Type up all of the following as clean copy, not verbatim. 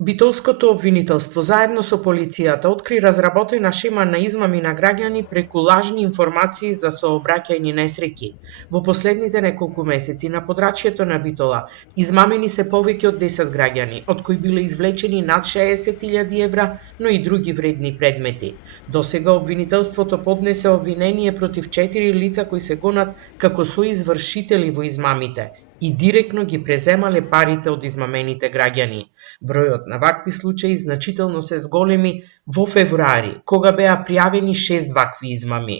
Битолското обвинителство заедно со полицијата откри разработена шема на измами на граѓани преку лажни информации за сообраќајни несреќи. Во последните неколку месеци на подрачјето на Битола измамени се повеќе од 10 граѓани, од кои биле извлечени над 60.000 евра, но и други вредни предмети. Досега обвинителството поднесе обвинение против 4 лица кои се гонат како соизвршители во измамите и директно ги преземале парите од измамените граѓани. Бројот на вакви случаи значително се зголеми во февруари, кога беа пријавени 6 вакви измами.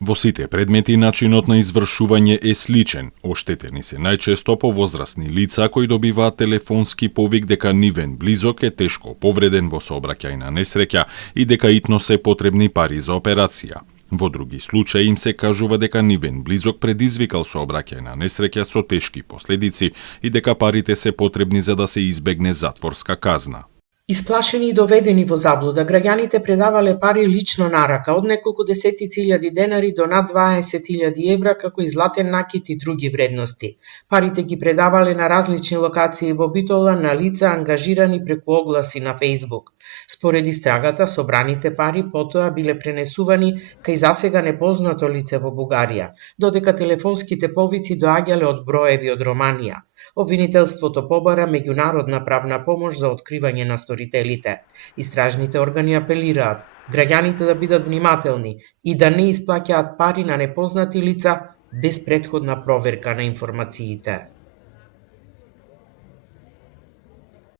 Во сите предмети начинот на извршување е сличен. Оштетени се најчесто повозрасни лица кои добиваат телефонски повик дека нивен близок е тешко повреден во сообраќајна несреќа и дека итно се потребни пари за операција. Во други случаи им се кажува дека нивен близок предизвикал сообраќајна несреќа со тешки последици и дека парите се потребни за да се избегне затворска казна. Исплашени и доведени во заблуда, граѓаните предавале пари лично на рака, од неколку десетици илјади денари до над 20.000 евра, како и златен накит и други вредности. Парите ги предавале на различни локации во Битола на лица ангажирани преку огласи на Facebook. Според истрагата, собраните пари потоа биле пренесувани кај засега непознато лице во Бугарија, додека телефонските повици доаѓале од броеви од Романија. Обвинителството побара меѓународна правна помош за откривање на сторителите. Истражните органи апелираат граѓаните да бидат внимателни и да не исплаќаат пари на непознати лица без претходна проверка на информациите.